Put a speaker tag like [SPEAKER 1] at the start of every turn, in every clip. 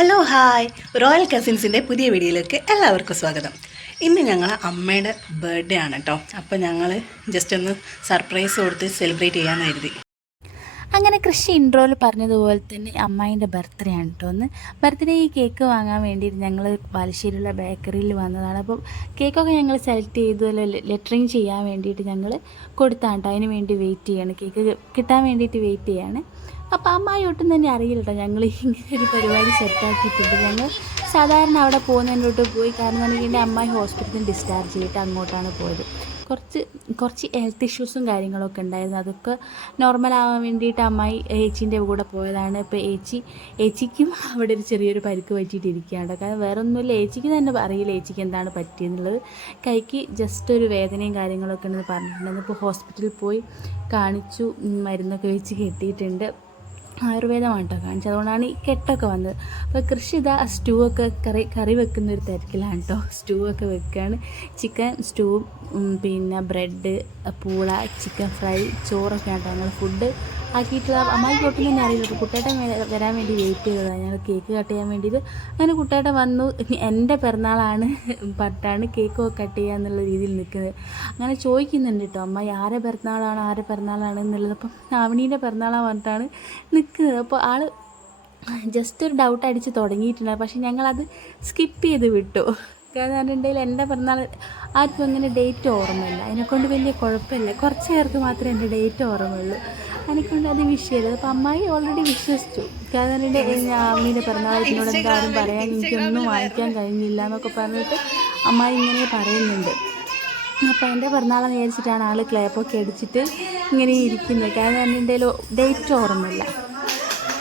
[SPEAKER 1] Hello hi royal കസിൻസിന്റെ പുതിയ വീഡിയോയിലേക്ക് എല്ലാവർക്കും സ്വാഗതം. ഇന്ന് ഞങ്ങൾ അമ്മയുടെ ബർത്ത്ഡേ ആണ് കേട്ടോ അപ്പോൾ ഞങ്ങൾ ജസ്റ്റ് ഒന്ന് സർപ്രൈസ് കൊടുത്ത് സെലിബ്രേറ്റ് ചെയ്യാമെന്നായിരുന്നു
[SPEAKER 2] അങ്ങനെ കൃഷി ഇൻട്രോയിൽ പറഞ്ഞതുപോലെ തന്നെ അമ്മായിന്റെ ബർത്ത്ഡേ ആണ് കേട്ടോ ഒന്ന് ബർത്ത്ഡേ ഈ കേക്ക് വാങ്ങാൻ വേണ്ടിയിട്ട് ഞങ്ങൾ ബാലുശ്ശേരിയിലുള്ള ബേക്കറിയിൽ വന്നതാണ്. അപ്പോൾ കേക്കൊക്കെ ഞങ്ങൾ സെലക്ട് ചെയ്തു ലെറ്ററിങ് ചെയ്യാൻ വേണ്ടിയിട്ട് ഞങ്ങൾ കൊടുത്താണ് കേട്ടോ അതിന് വേണ്ടി വെയിറ്റ് ചെയ്യാണ്. കേക്ക് കിട്ടാൻ വേണ്ടിയിട്ട് വെയിറ്റ് ചെയ്യാണ്. അപ്പോൾ അമ്മായി ഒട്ടും തന്നെ അറിയില്ല കേട്ടോ ഞങ്ങൾ ഇങ്ങനെ ഒരു പരിപാടി സെറ്റാക്കിയിട്ടുണ്ട് ഞങ്ങൾ സാധാരണ അവിടെ പോകുന്നതിനോട്ട് പോയി. കാരണം എന്നുണ്ടെങ്കിൽ അമ്മായി ഹോസ്പിറ്റലിൽ ഡിസ്ചാർജ് ചെയ്തിട്ട് അങ്ങോട്ടാണ് പോയത്. കുറച്ച് കുറച്ച് ഹെൽത്ത് ഇഷ്യൂസും കാര്യങ്ങളൊക്കെ ഉണ്ടായിരുന്നു. അതൊക്കെ നോർമലാവാൻ വേണ്ടിയിട്ട് അമ്മായി ഏച്ചീന്റെ കൂടെ പോയതാണ്. ഇപ്പോൾ ഏച്ചി ഏച്ചിക്കും അവിടെ ഒരു ചെറിയൊരു പരിക്ക് പറ്റിയിട്ടിരിക്കുകയാണ്. കാരണം വേറെ ഒന്നുമില്ല ഏച്ചിക്ക് തന്നെ അറിയില്ല ഏച്ചിക്ക് എന്താണ് പറ്റിയെന്നുള്ളത്. കൈക്ക് ജസ്റ്റ് ഒരു വേദനയും കാര്യങ്ങളൊക്കെ ഉണ്ടെന്ന് പറഞ്ഞിട്ടുണ്ടായിരുന്നു. ഇപ്പോൾ ഹോസ്പിറ്റലിൽ പോയി കാണിച്ചു മരുന്നൊക്കെ വെച്ച് കെട്ടിയിട്ടുണ്ട്. ആയുർവേദമാണ് കേട്ടോ കാണിച്ചത്. അതുകൊണ്ടാണ് ഈ കെട്ടൊക്കെ വന്നത്. അപ്പോൾ കൃഷി ഇതാ സ്റ്റൂ ഒക്കെ കറി കറി വെക്കുന്ന ഒരു തിരക്കിലാണ് കേട്ടോ സ്റ്റൂ ഒക്കെ വെക്കുകയാണ് ചിക്കൻ സ്റ്റൂ പിന്നെ ബ്രെഡ് പൂള ചിക്കൻ ഫ്രൈ ചോറൊക്കെ ആട്ടോ ഞങ്ങൾ ഫുഡ് ആക്കിയിട്ടുള്ള അമ്മായി കൊട്ടും തന്നെ അറിയില്ല കുട്ടേട്ടൻ വരാൻ വേണ്ടി വെയിറ്റ് ചെയ്തതാണ് ഞങ്ങൾ കേക്ക് കട്ട് ചെയ്യാൻ വേണ്ടിയിട്ട് അങ്ങനെ കുട്ടേട്ടൻ വന്നു. എന്റെ പിറന്നാളാണ്. പറഞ്ഞിട്ടാണ് കേക്ക് കട്ട് ചെയ്യുക എന്നുള്ള രീതിയിൽ നിൽക്കുന്നത്. അങ്ങനെ ചോദിക്കുന്നുണ്ട് കേട്ടോ അമ്മായി ആരെ പിറന്നാളാണ്? ആരെ പിറന്നാളാണ്? എന്നുള്ളത്. അപ്പം ആവണീന്റെ പിറന്നാളാണ് പറഞ്ഞിട്ടാണ് നിൽക്കുന്നത്. അപ്പോൾ ആൾ ജസ്റ്റ് ഒരു ഡൗട്ട് അടിച്ച് തുടങ്ങിയിട്ടുണ്ട്. പക്ഷേ ഞങ്ങളത് സ്കിപ്പ് ചെയ്ത് വിട്ടു. കാരണം പറഞ്ഞിട്ടുണ്ടെങ്കിൽ എന്റെ പിറന്നാൾ ആർക്കും അങ്ങനെ ഡേറ്റ് ഓർമ്മയില്ല. അതിനെക്കൊണ്ട് വലിയ കുഴപ്പമില്ല. കുറച്ച് പേർക്ക് മാത്രമേ എന്റെ ഡേറ്റ് ഓർമ്മയുള്ളൂ. അതിനെക്കൊണ്ട് അത് വിഷയമില്ല അപ്പം അമ്മായി ഓൾറെഡി വിശ്വസിച്ചു. കാരണം അമ്മീന്റെ പിറന്നാളിനോട് എന്താണെന്ന് പറയാൻ എനിക്കൊന്നും വാങ്ങിക്കാൻ കഴിഞ്ഞില്ല എന്നൊക്കെ പറഞ്ഞിട്ട് അമ്മായി ഇങ്ങനെ പറയുന്നുണ്ട്. അപ്പോൾ എന്റെ പിറന്നാളെന്ന് വിചാരിച്ചിട്ടാണ് ആൾ ക്ലേപ്പൊക്കെ അടിച്ചിട്ട് ഇങ്ങനെ ഇരിക്കുന്നത്. കാരണം എന്റെ ഡേറ്റ് ഓർമ്മയില്ല.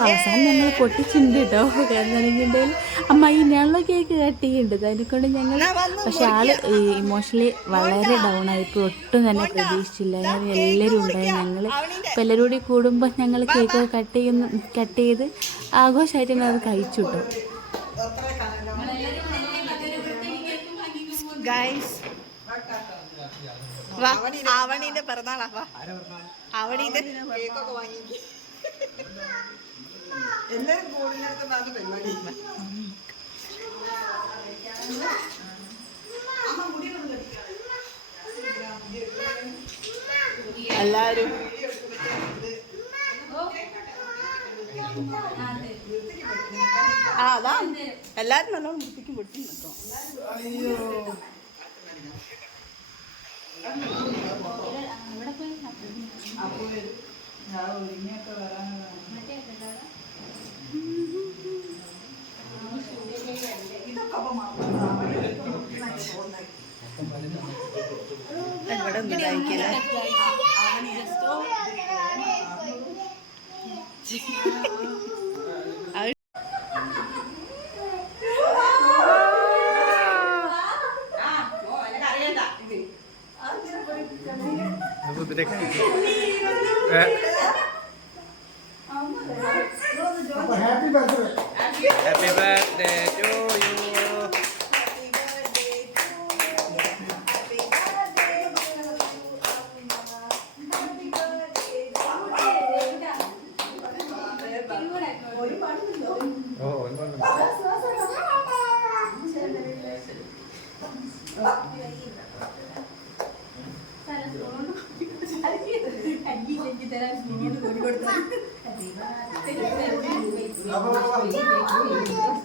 [SPEAKER 2] അവസാനം ഞങ്ങൾ പൊട്ടിച്ചിട്ടുണ്ട് കേട്ടോ കാരണം അമ്മ ഈ ഞങ്ങൾ കേക്ക് കട്ടിയുണ്ട് അതിനെക്കൊണ്ട് ഞങ്ങൾ പക്ഷെ ആൾ ഇമോഷണലി വളരെ ഡൗൺ ആയിപ്പോൾ ഒട്ടും തന്നെ പ്രതീക്ഷിച്ചില്ല. എല്ലാവരും ഉണ്ടായി. ഞങ്ങൾ ഇപ്പം എല്ലാവരും കൂടി കൂടുമ്പോൾ ഞങ്ങൾ കേക്ക് കട്ട് ചെയ്യുന്ന കട്ട് ചെയ്ത് ആഘോഷമായിട്ട് ഞങ്ങൾ അത് കഴിച്ചു കേട്ടോ
[SPEAKER 1] ഗൈസ് ആവണീന്റെ പിറന്നാളാ. അവണീന്റെ കേക്കൊക്കെ വാങ്ങി
[SPEAKER 3] എല്ലാരും കോർഡിനേറ്ററിനാണ് പരിപാടി
[SPEAKER 1] എല്ലാരും. ആ അതാ. എല്ലാവരും നല്ലോണം വൃത്തിക്കും വെട്ടി കേട്ടോ. ഇവിടെ ഒന്നും കഴിക്കില്ല
[SPEAKER 3] happy
[SPEAKER 4] Oh, one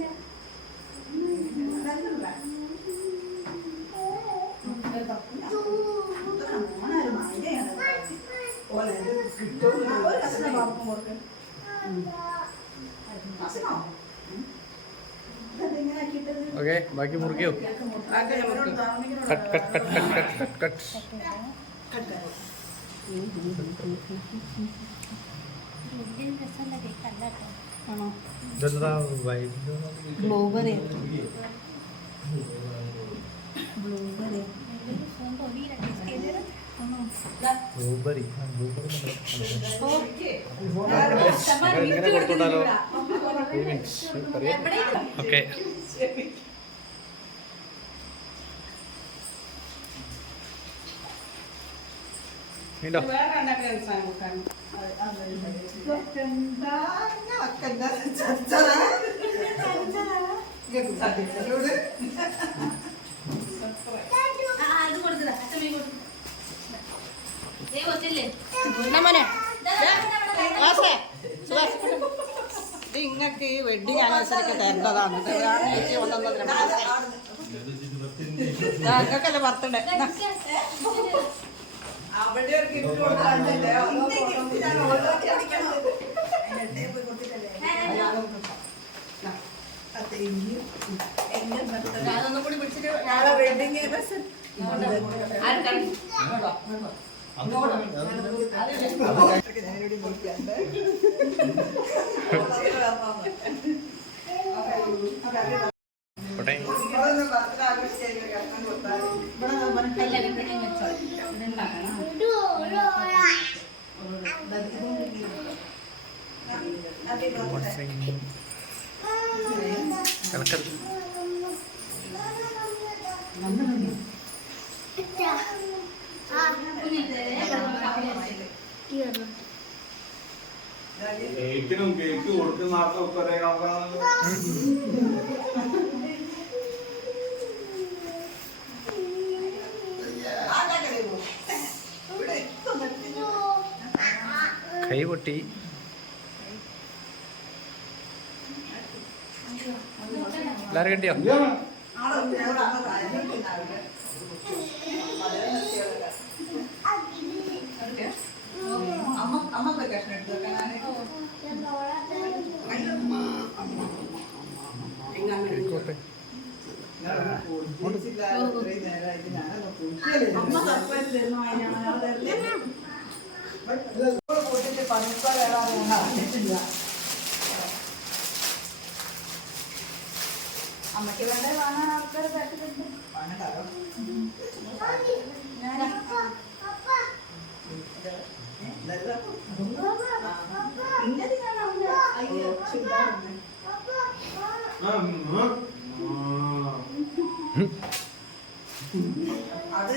[SPEAKER 4] മുറിക്കോ cut cut cut cut cut cut cut.
[SPEAKER 1] Blueberry
[SPEAKER 4] blueberry പറയാം ഓക്കെ. നീണ്ടോ
[SPEAKER 3] വേറെ ഈ വെഡിങ് ആനിവേഴ്സറിക്ക് തരേണ്ടതാണ്. ചർച്ചതാ സർട്ടിഫിക്കറ്റ് ഇത് ഇങ്ങക്ക് ഈ വെഡിങ് ആനിവേഴ്സറിക്ക് തരേണ്ടതാണ് ഇത് വേറെ ചേച്ചി ഒന്നൊന്നര മാസം. ദാ ഇങ്ങക്കല്ലേ ബർത്ത്ഡേ അവിടെ ഒരു ഗിഫ്റ്റ് കൊടുക്കാണ്ടല്ലേ അതൊന്നും കൂടി പിടിച്ചിട്ട് നാളെ വെഡിങ് ആനിവേഴ്സറി ഞാനിവിടെ നോക്കിയാണ്ട്
[SPEAKER 4] പോട്ടെ
[SPEAKER 3] നിങ്ങളൊന്ന്
[SPEAKER 5] കേക്കിനും കേക്ക് കൊടുക്കുന്ന ആൾക്കൊക്കെ
[SPEAKER 4] കൈ പൊട്ടി. എല്ലാവരും കണ്ടിയോ? ആയിക്കോട്ടെ
[SPEAKER 3] അമ്മ സർപ്രൈസ് തരുന്നു കൂട്ടിട്ട് പണിപ്പ വേറെ അറിഞ്ഞിട്ടില്ല അമ്മയ്ക്ക് വേണ്ട വാങ്ങാൻ ആൾക്കാർ പറ്റുന്നുണ്ട് പണക്കാരോ അത്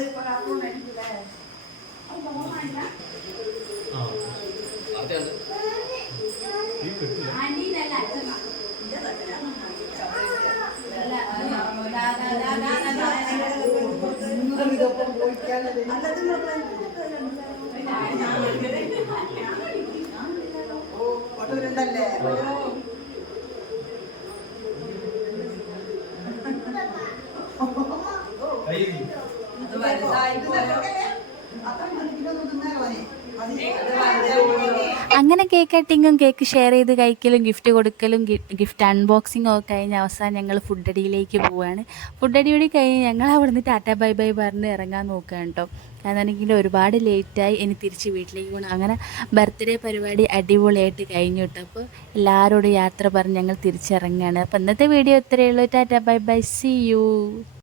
[SPEAKER 3] ഇതൊപ്പം കൊട്ടൂരുണ്ടല്ലേ അത് വലുതായിട്ട് അത്ര മണിക്കിലൊന്നും തിന്നാലോ അത് വലുതായി
[SPEAKER 2] അങ്ങനെ കേക്ക് കട്ടിങ്ങും കേക്ക് ഷെയർ ചെയ്ത് കഴിക്കലും ഗിഫ്റ്റ് കൊടുക്കലും ഗിഫ്റ്റ് അൺബോക്സിങ്ങും ഒക്കെ കഴിഞ്ഞ് അവസാനം ഞങ്ങൾ ഫുഡ് അടിയിലേക്ക് പോവുകയാണ് ഫുഡ് അടിയോടി കഴിഞ്ഞ് ഞങ്ങൾ അവിടുന്ന് ടാറ്റ ബൈ ബൈ പറഞ്ഞ് ഇറങ്ങാൻ നോക്കുകയാണ് കേട്ടോ അതാണെങ്കിൽ ഒരുപാട് ലേറ്റായി എനിക്ക് തിരിച്ച് വീട്ടിലേക്ക് പോകണം അങ്ങനെ ബർത്ത്ഡേ പരിപാടി അടിപൊളിയായിട്ട് കഴിഞ്ഞു കേട്ടോ അപ്പോൾ എല്ലാവരോടും യാത്ര പറഞ്ഞ് ഞങ്ങൾ തിരിച്ചിറങ്ങുകയാണ് അപ്പോൾ ഇന്നത്തെ വീഡിയോ ഇത്രയേ ഉള്ളൂ. Tata bye bye. See you